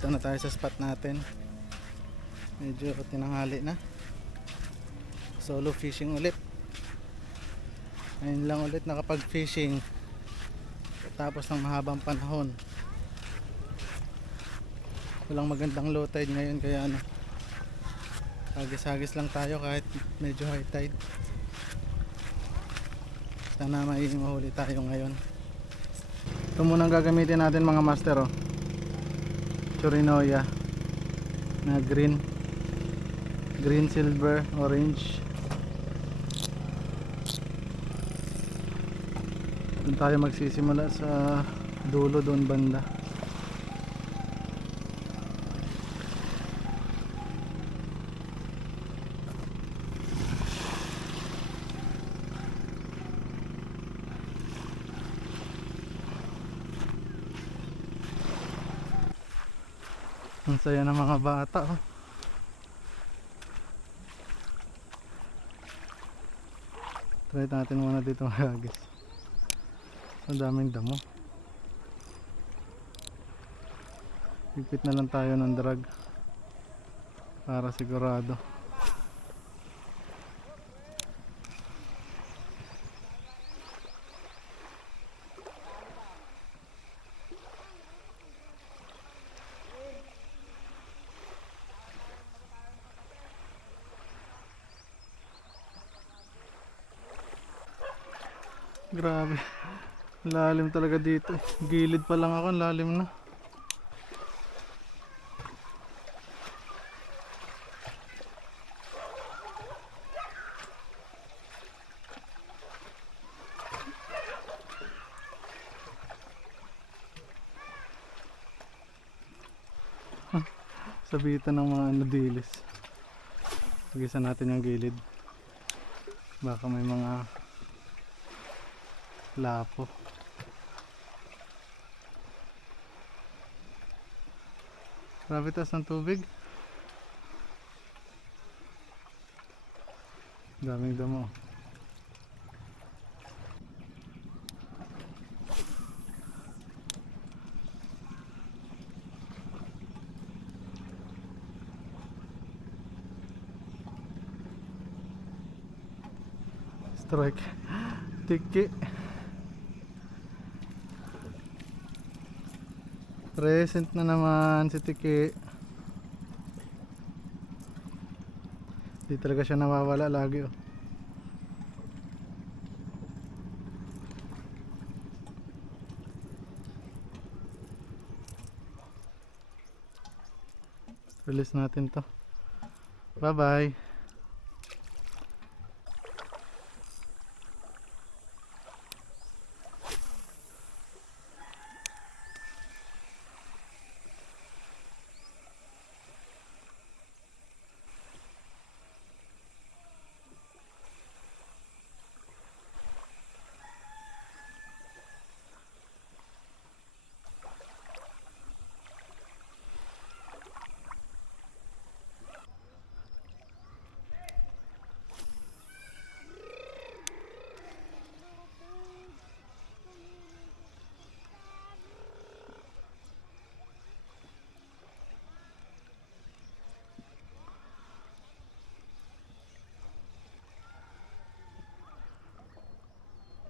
Dito na tayo sa spot natin. Medyo tinanghali na. Solo fishing ulit. Ngayon lang ulit nakapag fishing tapos ng mahabang panahon. Walang magandang low tide ngayon, kaya ano, hagis-hagis lang tayo kahit medyo high tide. Sana may mahuli tayo ngayon. Ito muna ang gagamitin natin mga master, oh. Chorinoya na green, silver, orange. Doon tayo magsisimula sa dulo, doon banda. Ang saya ng mga bata, oh. Try natin muna dito magagis. Ang daming damo. Higpit na lang tayo ng drag para sigurado. Grabe, lalim talaga dito. Gilid pa lang ako, lalim na. Sabitan ng mga dilis. Pagisan natin yung gilid. Baka may mga lapo. Grabe taas ng tubig. Daming damo. Strike. Tiki. Present na naman si Tiki. Di talaga siya nawawala lagi, oh. Release natin to. Bye bye.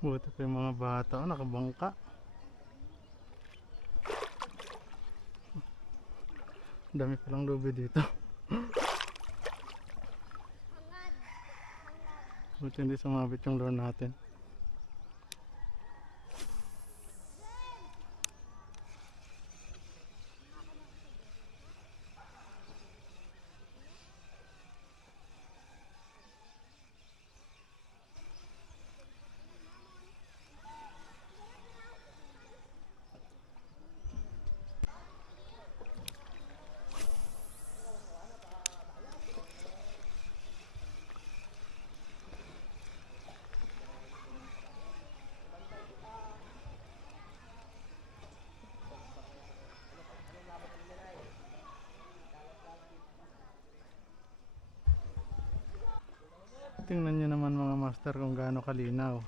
Buti pa yung mga bata, oh, nakabangka. Dami palang lubi dito. Buti hindi sumabit yung lure natin. Tingnan nyo naman mga master kung gaano kalinaw.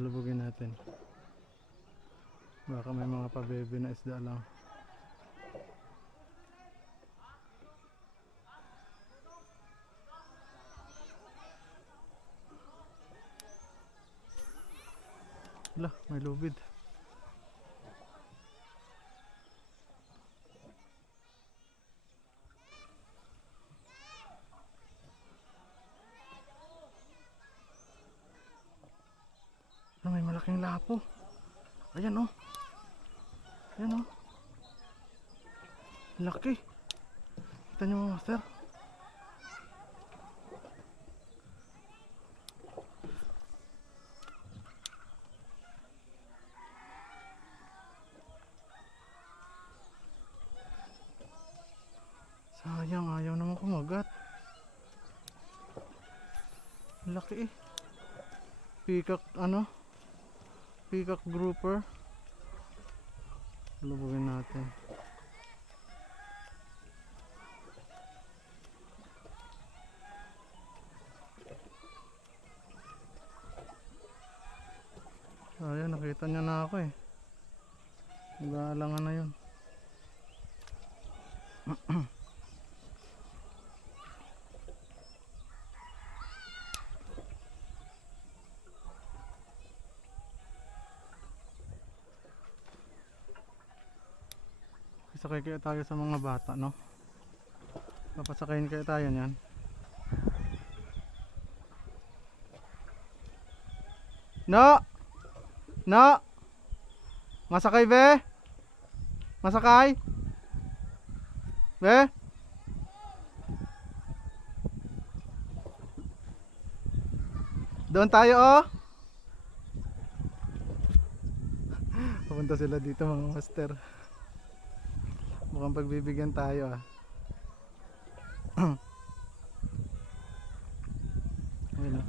Palubugin natin. Baka may mga pabebe na isda lang. Wala, may lubid. Ano, may malaking lapo. Ayan oh. Ayan oh. Laki. Kita nyo mga master. Sayang, ayaw naman kumagat. Laki eh. Peacock ano? Peacock grouper. Lubugin natin. Ayan, nakita niya na ako eh. Nag-aalangan na yun. Sakay kaya tayo sa mga bata, no? Papasakayin kaya tayo niyan. No! No! Masakay be? Masakay? Be? Doon tayo oh! Pupunta sila dito mga master. Mukhang pagbibigyan tayo ah. Ayun oh.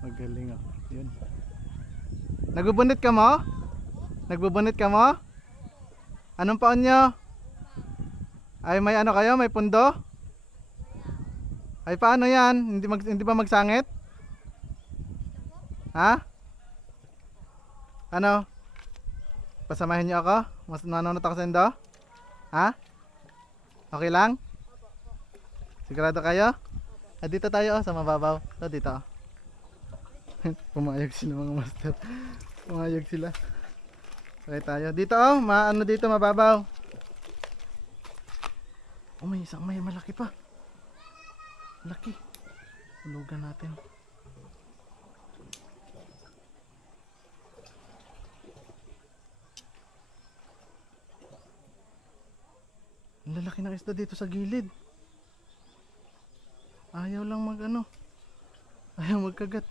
Magaling oh. Yun. Nagbubunit ka mo? Nagbubunit ka mo? Anong paon nyo? Ay may ano kayo? May pundo? Ay paano yan? Hindi ba magsangit? Ha? Ano? Pasamahin nyo ako? Mas nanonood ako sa indo? Ha? Okay lang? Sigurado kayo? Ah, dito tayo oh, sa mababaw. So, dito oh. Pumayag sila mga master. Pumayag sila. Okay tayo. Dito oh, ano dito mababaw. Oh, may isang may malaki pa. Laki. Hulugan natin. Ang lalaki ng isda dito sa gilid. Ayaw lang mag ano. Ayaw magkagat.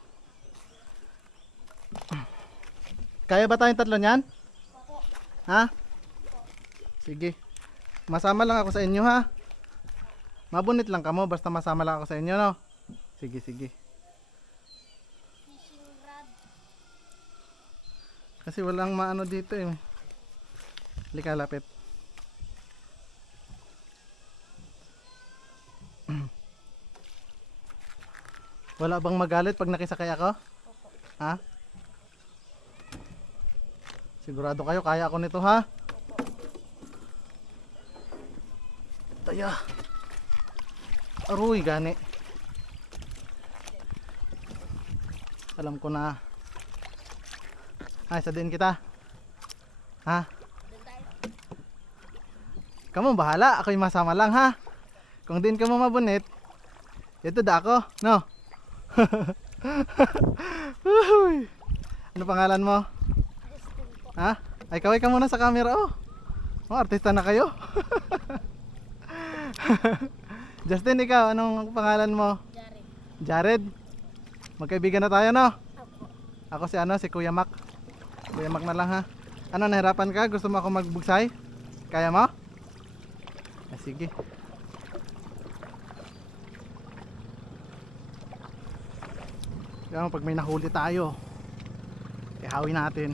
Kaya ba tayong tatlo niyan? Ha? Sige. Masama lang ako sa inyo ha. Mabunit lang kamo basta masama lang ako sa inyo no. Sige sige. Kasi walang maano dito eh. Halika lapit. Wala bang magalit pag nakisakay ako? Opo. Ha? Sigurado kayo kaya ako nito ha? Taya. Aruy gani. Alam ko na. Ay, sa din kita. Ha? Kamu bahala, ako'y masama lang ha. Kung din ka mo mabunit, ito da ako, no? Ano pangalan mo? Ha? Ay, kaway ka muna sa camera oh. Oh, artista na kayo. Justin, ikaw, anong pangalan mo? Jared. Jared? Magkaibigan na tayo, no? Opo. Ako si ano, si Kuya Mac. Kuya Mac na lang ha. Ano, nahirapan ka? Gusto mo ako magbugsay? Kaya mo? Ah, sige. Kaya pag may nahuli tayo, ihawin natin.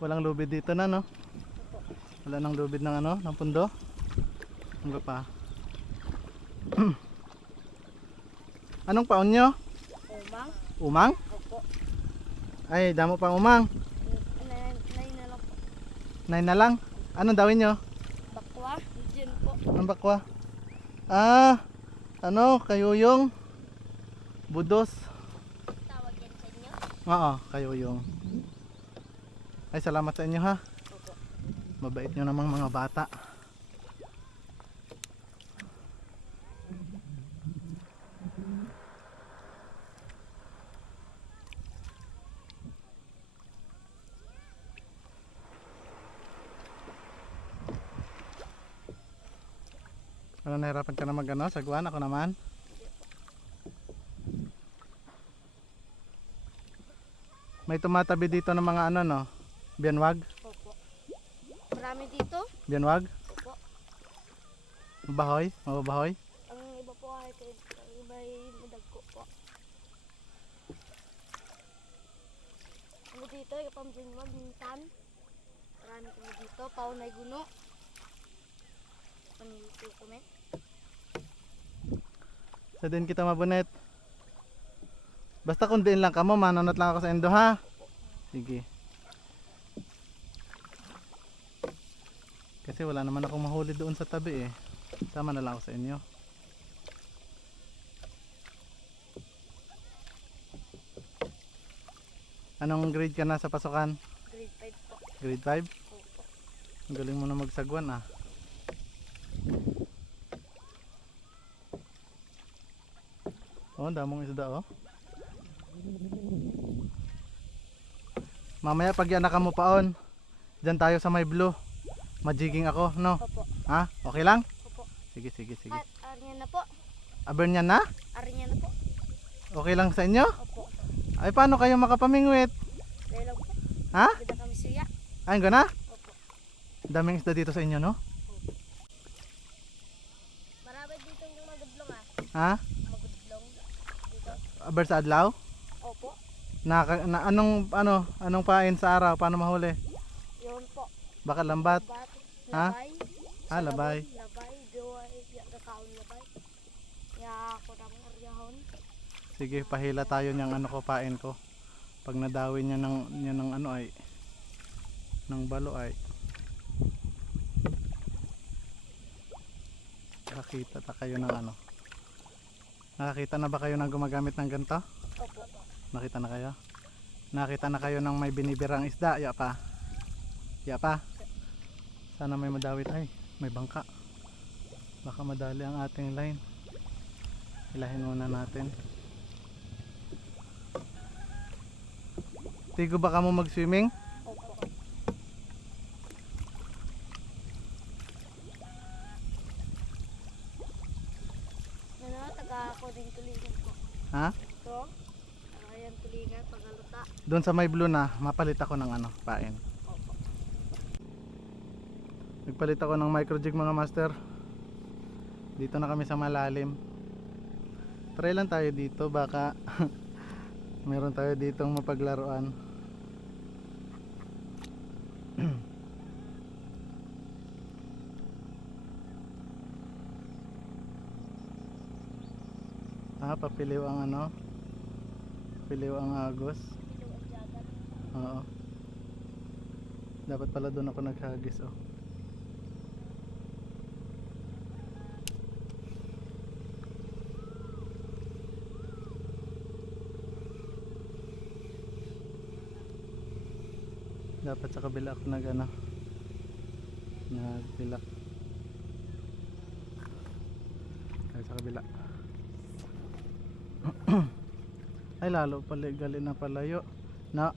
Walang lubid dito na, no? Opo. Wala nang lubid ng ano, ng pundo. Ano pa? Anong paon nyo? Umang. Umang? Opo. Ay, damo pang umang. Nine na lang po. 9 na lang. Anong dawin nyo? Bakwa. Diyan po. Ang bakwa? Ah, ano, kayuyong. Budos. Tawag yan sa inyo? Oo, kayuyong. Ay, salamat sa inyo ha. Opo. Mabait nyo namang mga bata. Ano, nahirapan ka na mag-ano? Sagwan? Ako naman. May tumatabi dito ng mga ano, no? Biyanwag? Opo. Marami dito? Biyanwag? Opo. Mabahoy? Mabahoy? Ang iba po ay ang iba ay madagko po. Ano dito, kapamdinwag, minsan. Marami kami dito, paunay guno. Panito kami. Sa din kita mabunet. Basta kung diin lang ka mo, manonot lang ako sa endo ha. Sige. Kasi wala naman akong mahuli doon sa tabi eh. Sama na lang ako sa inyo. Anong grade ka na sa pasukan? Grade 5 po. Grade 5? Opo. Ang galing mo na magsagwan ah. Oh, damong isda oh. Mamaya pag yan mo paon, dyan tayo sa may blue. Majiging ako, no? Opo. Ha? Okay lang? Opo. Sige, sige, sige. At aryan na po. Abern yan na? Aryan na po. Okay lang sa inyo? Opo. Ay, paano kayo makapamingwit? Dahil lang po. Ha? Bida kami suya. Ayun ka na? Opo. Daming isda dito sa inyo, no? Marami dito yung magudlong ah. Ha? Magudlong. Dito. Aber sa adlaw? Opo. Anong pain sa araw? Paano mahuli? Yun po. Baka lambat? Labat. Ha? Labay. Ah, labay. Labay. Duway. Gakaon labay. Ya ako naman aryahon. Sige, pahila tayo niyang ano ko, pain ko. Pag nadawin niya ng ano ay ng balo ay nakakita ta kayo ng ano. Nakakita na ba kayo ng gumagamit ng ganito? Opo. Nakita na kayo? Nakita na kayo ng may binibirang isda? Ya pa? Ya pa? Sana may madawit. Ay, may bangka. Baka madali ang ating line. Ilahin muna natin. Tigo ba ka mo mag-swimming? Opo. Taga ako din tulingan po. Ha? Ito. Ayan tulingan pagaluta. Doon sa may blue na, mapalit ako ng ano, pain. Opo. Nagpalit ako ng microjig mga master. Dito na kami sa malalim. Try lang tayo dito, baka meron tayo ditong mapaglaruan. Papiliw ang ano? Papiliw ang agos. Ilaw ang jagat. Oo. Dapat pala doon ako naghagis oh. Dapat sa kabila ako nagano. Nagpilak. Ay, sa kabila. Ay, lalo pala gali na palayo na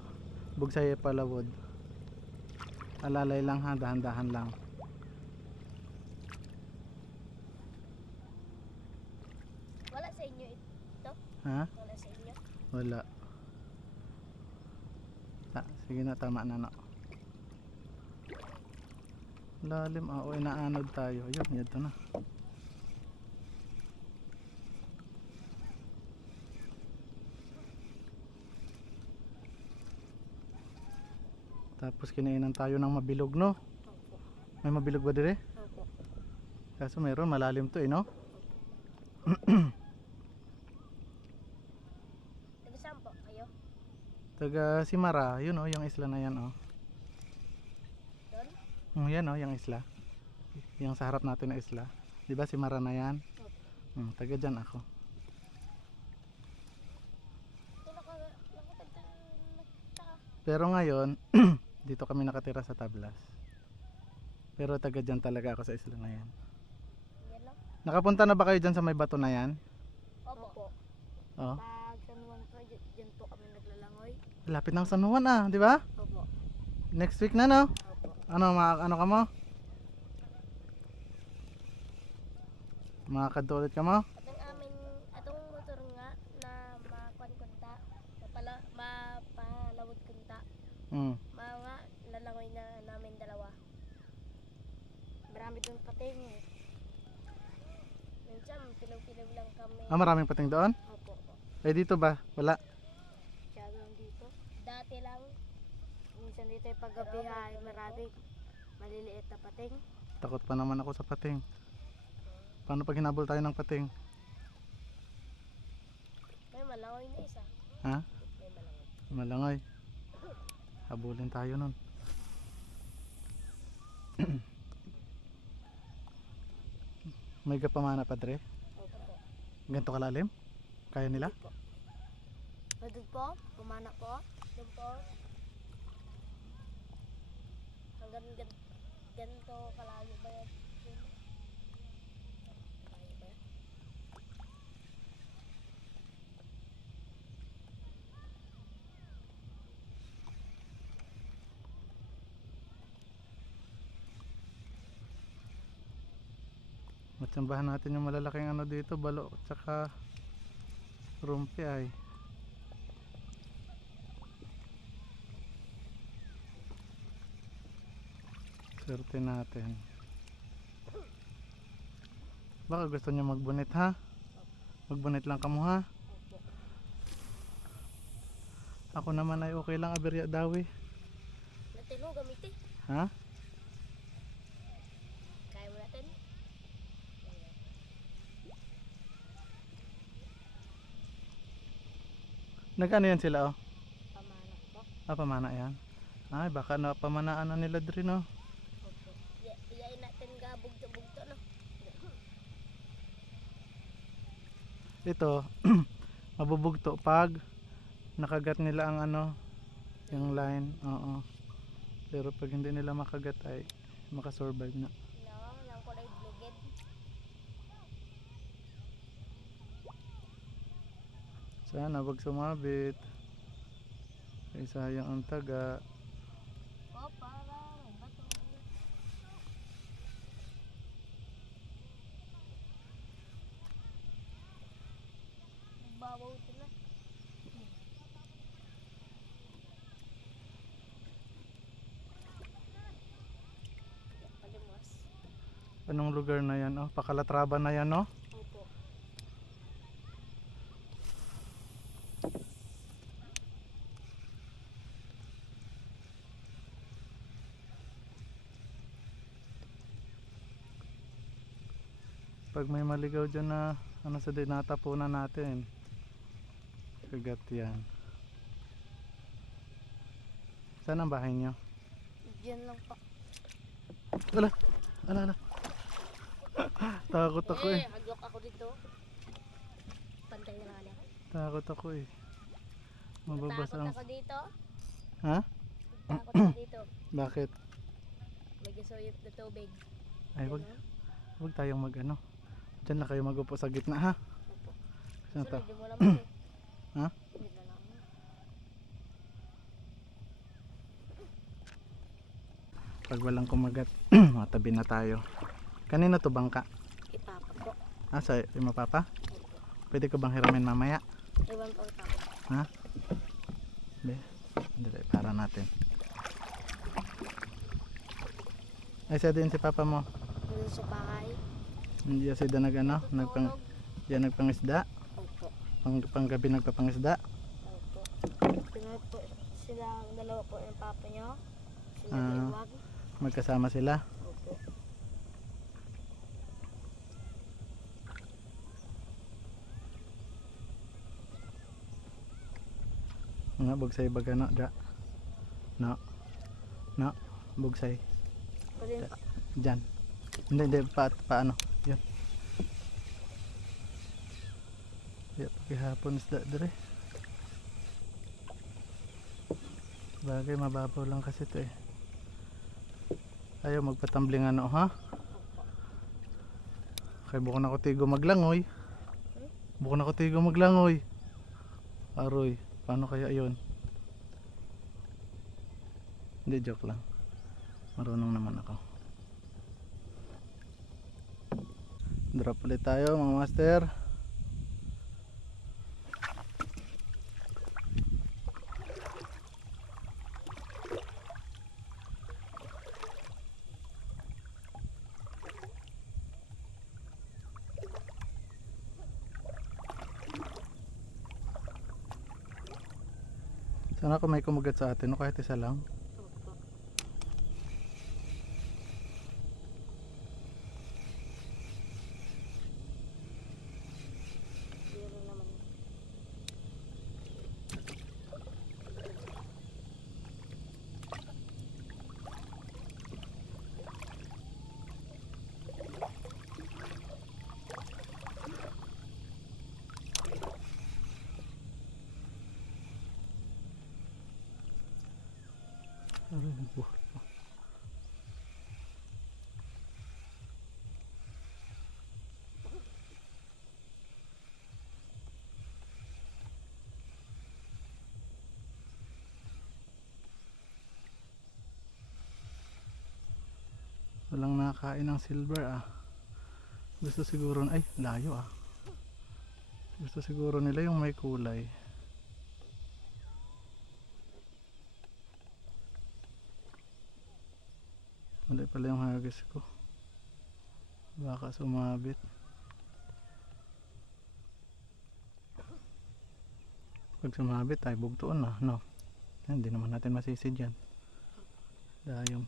bugsay palawod. Alalay lang ha, dahan-dahan lang. Wala sa inyo ito? Ha? Wala sa inyo? Wala. Sige na, tama na no. Lalim, o inaanod tayo. Ayun, yun na. Tapos Tapos kinainan tayo ng mabilog, no? Opo. May mabilog ba dire? Opo. Kaso meron, malalim to eh, no? Taga saan po kayo? Taga Simara, yun oh, yung isla na yan oh. Doon? Yan oh, yung isla. Yung sa harap natin na isla. Di ba Simara na yan? Opo. Taga dyan ako. Pero ngayon, dito kami nakatira sa Tablas. Pero taga dyan talaga ako sa isla na yan. Yan lang? Nakapunta na ba kayo dyan sa may bato na yan? Opo. Oh. Pag San Juan po, dyan po kami naglalangoy. Lapit ng San Juan ah, di ba? Opo. Next week na no? Opo. Ano ka mo? Makakadto ulit ka mo? Atong motor nga na makuan kunta, mapalawod kunta. Mga lalangoy na namin dalawa. Marami doon pating. Minsan pilaw-pilaw lang kami. Maraming pating doon? Opo. Eh dito ba? Wala. Siya lang dito. Dati lang. Minsan dito yung paggabi ay marami. Maliliit na pating. Takot pa naman ako sa pating. Paano pag hinabol tayo ng pating? May malangoy na isa. Ha? May malangoy. Malangoy. Habulin tayo nun. May gapamana padre? Opo. Ganito kalalim? Kaya nila? Po. Doon po, pumana po. Doon po. Hanggang ganito kalayo ba yan? Kalayo ba yan? Matsambahan natin yung malalaking ano dito, balo at saka rumpi ay. Swerte natin. Baka gusto niyo magbunit ha? Magbunit lang kamo ha? Opo. Ako naman ay okay lang aberya dawi. Natilo gamitin. Ha? Kaya mo natin. Nagano yan sila oh? Pamana po. Pamana yan. Ay baka na pamanaan na nila drin oh. Opo. Iyain natin ga bugto-bugto no. Ito mabubugto pag nakagat nila ang ano yung line, oo. Pero pag hindi nila makagat ay makasurvive na. No, nang kulay blugid. Sana wag sumabit ay sayang ang taga. Oh, parang bato. Nagbabaw ito na. Palimas. Anong lugar na yan oh? Pakalatraban na yan oh. Opo. Pag may maligaw dyan na ano sa dinatapunan natin, kagat yan. Saan ang bahay nyo? Diyan lang pa. Ala, ala, ala. Takot ako eh. Haglok ako dito. Pantay na lang. Takot ako eh. Mababasa Takot ang... ako dito. Ha? Takot ako dito. Bakit? May gasuyot na tubig. Ay wag, Ganun. wag tayong mag ano. Diyan lang kayo magupo sa gitna ha. Opo. Saan to? Sunod, di mo naman eh. Ha? Hindi na lang. Pag walang kumagat, matabi na tayo. Kanino to bangka? Ipapa po. Ah, sa mapapa? Opo. Pwede ko bang hiramin mamaya? Ewan po ipapa. Ha? Be, dali, para natin. Ay, sa din si papa mo. Doon sa bahay. Hindi siya sida nag ano, yan nagpangisda. Opo. Panggabi nagpapangisda. Opo. Pinunod po sila, dalawa po yung papa nyo. Sila Ah. Iwag. Magkasama sila. Opo. Nga bugsay baga na da. No. No. Bugsay. Kunin pa. Diyan. Hindi paano? Yun. Di pakihapon isda dire. Bagay mababaw lang kasi to eh. Ayaw magpatambling ano ha? Kay bukon ako tigo maglangoy. Bukon ako tigo maglangoy. Aroy, paano kaya yun? Hindi, joke lang. Marunong naman ako. Drop ulit tayo mga master. Sana kung may kumagat sa atin o kahit isa lang. Opo. Zero naman. Aroy, nagbuhat pa. Walang nakakain ng silver ah. Gusto siguro, ay layo ah. Gusto siguro nila yung may kulay. Mali pala yung hagis ko. Baka sumabit. Pag sumabit ay bugtuon na, no? Hindi naman natin masisid yan. Dayong.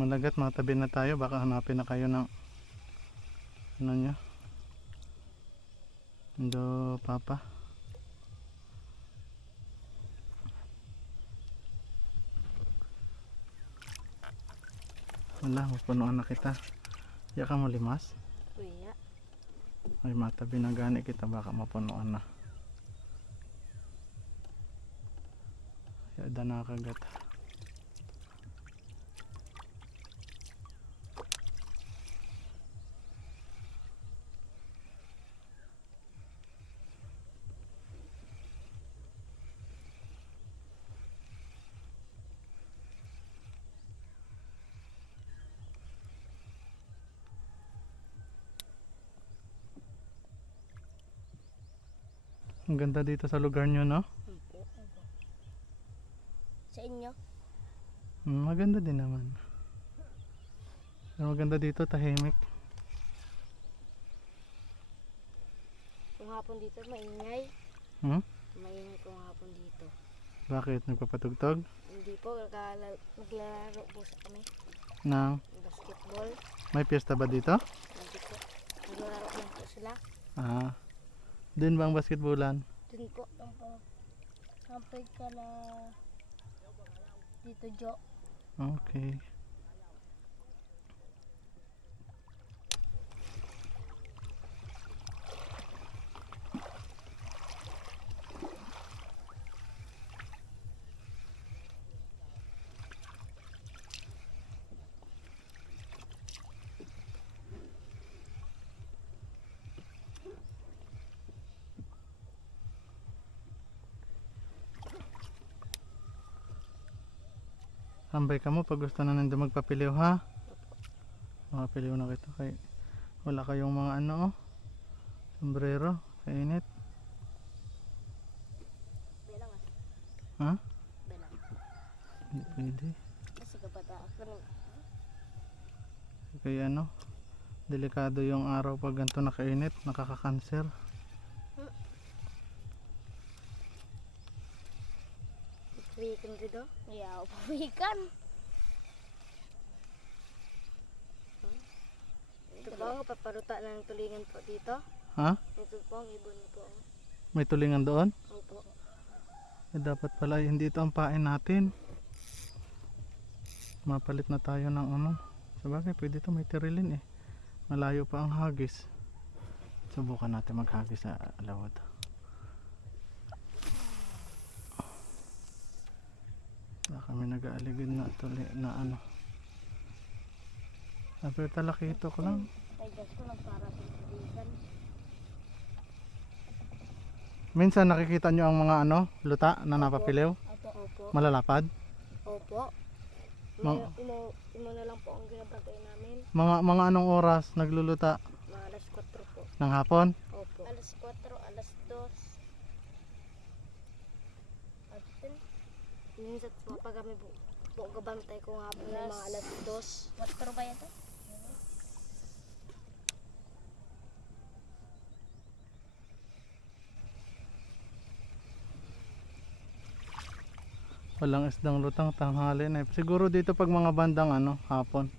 Malagat matabi na tayo, baka hanapin na kayo ng ano nyo. Indo papa. Wala, mapunuan na kita. Ya ka mo limas? Kuya. Ay matabi na gani kita, baka mapunuan na. Ya da nakagat. Ang ganda dito sa lugar nyo, no? Opo. Sa inyo? Maganda din naman. Pero maganda dito, tahimik. Kung hapon dito, maingay. Hmm? Maingay kung hapon dito. Bakit? Nagpapatugtog? Hindi po, naglalaro po sa kami. Nang Basketball. may piyesta ba dito? Hindi po. Naglalaro lang po sila. Ah. Din ba ang basketballan? Dun po. Hampay ka na dito, Jo. Okay. Hambay ka mo pag gusto na nandun magpapiliw ha. Makapiliw na kita kay wala kayong mga ano oh. Sombrero, kainit. Ha? Dalang. Hindi pwede. Kasi kapata ako nung Kaya ano, delikado yung araw pag ganito nakainit, nakaka-cancer. weekend dito. Yeah, weekend. Ito po ang paparuta ng tulingan po dito. Ha? Ito po ang ibon po. May tulingan doon? Opo. Dapat pala hindi ito ang pain natin. Mapalit na tayo ng ano. Sabagay pwede ito, may tirilin eh. Malayo pa ang hagis. Subukan natin maghagis sa lawad. Baka kami nag-aaligid na tuli na ano. Pero talaki ito ko lang. Ay, gas ko lang para sa tulingan. Minsan nakikita nyo ang mga ano, luta na napapiliw. Opo. Opo. Malalapad. Opo. Mga- Imo na lang po ang ginabantay namin. Mga anong oras nagluluta Mga alas 4 po. ng hapon? Opo. Alas 4, alas 2. At minsan po pag kami po gabantay ko nga po ng mga alas 2. 4 ba ito? Walang isdang lutang tanghali na. Siguro dito pag mga bandang ano, hapon.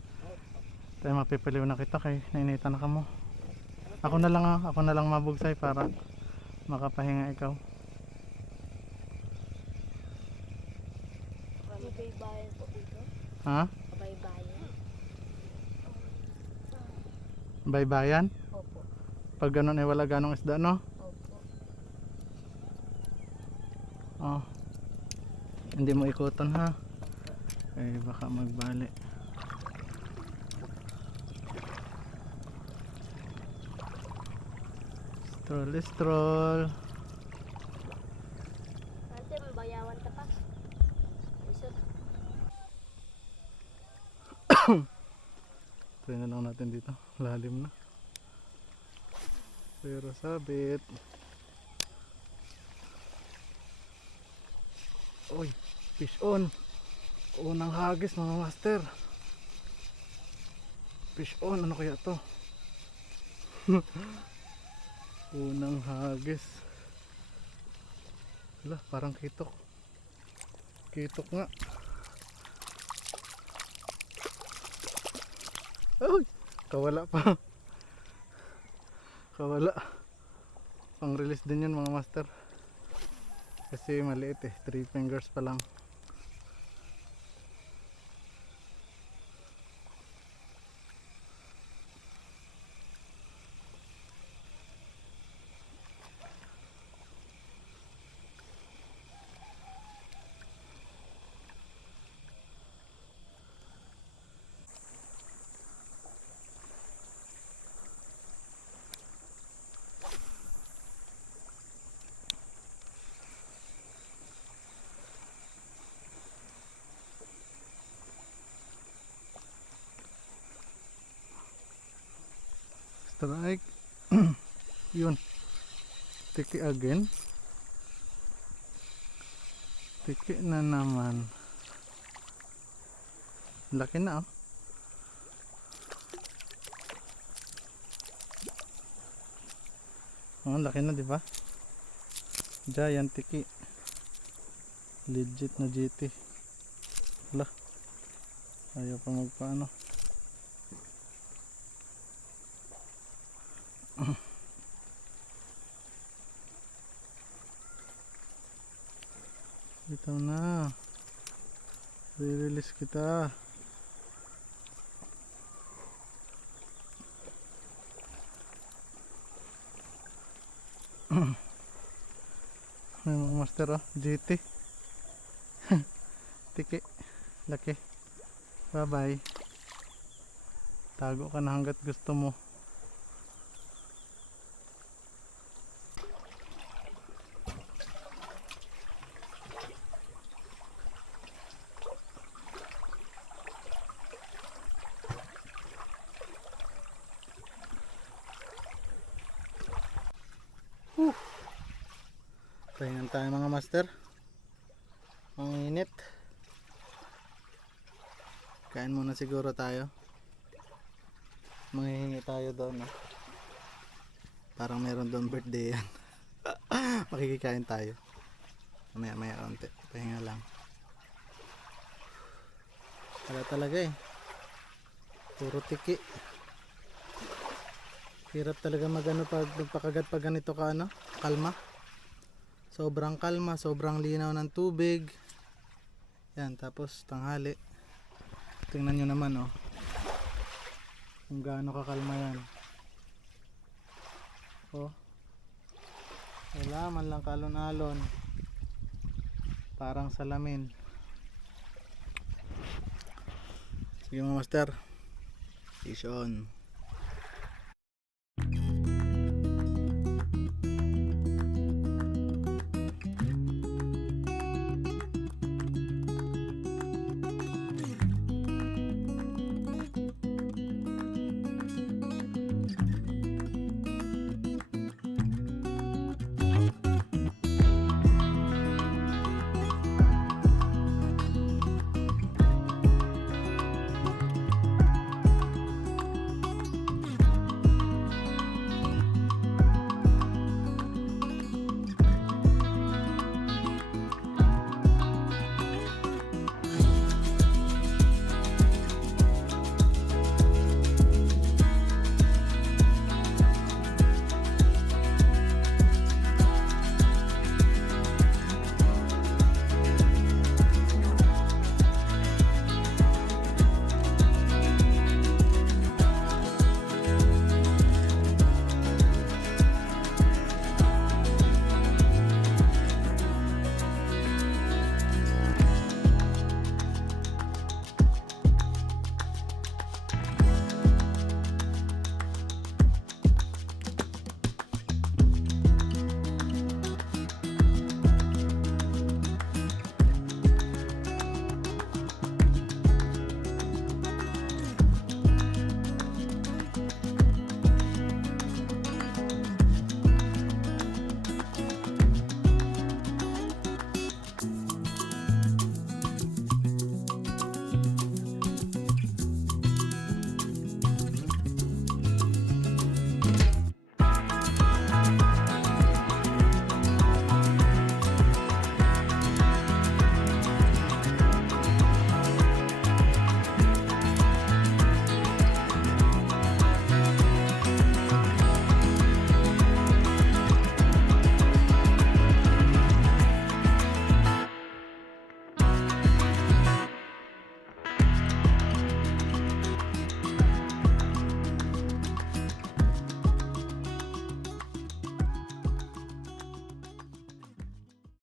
Tayo mapipiliw na kita kay nainitan na ka mo. Ako na lang ako na lang mabugsay para makapahinga ikaw. Baybayin po dito. Ha? Baybayin. Baybayan? Opo. Pag ganun ay wala ganong isda no? Opo. Oh. Hindi mo ikutan ha. Kaya baka magbali. Stroll. Ante, mabayawan ta pa. Isot. Try na lang natin dito. Lalim na. Pero sabit. Uy, fish on. Unang hagis mga master. Fish on, ano kaya to? Unang hagis. Wala, parang kitok. Kitok nga. Uy, kawala pa. Kawala. Pang release din yun mga master. Kasi maliit eh, 3 fingers pa lang. Strike. Yun. Tiki again. Tiki na naman. Laki na oh. Oh, laki na 'di ba? Giant tiki. Legit na GT. Wala. Ayaw pa magpaano. Bitaw na. Re-release kita. May mga master oh, GT. Tiki. Laki. Bye bye. Tago ka na hanggat gusto mo. Pahingan tayo mga master. Kain muna siguro tayo. Manghihingi tayo doon, no? Parang meron doon birthday yan. Makikikain tayo. Maya konti. Pahinga lang. Wala talaga eh. Puro tiki. Hirap talaga magano pag magpakagat pag ganito ka ano, kalma. Sobrang kalma, sobrang linaw ng tubig. Yan, tapos tanghali. Tingnan nyo naman oh. Kung gaano kakalma yan. Oh. Wala man lang kalon-alon. Parang salamin. Sige mga master. Fish on.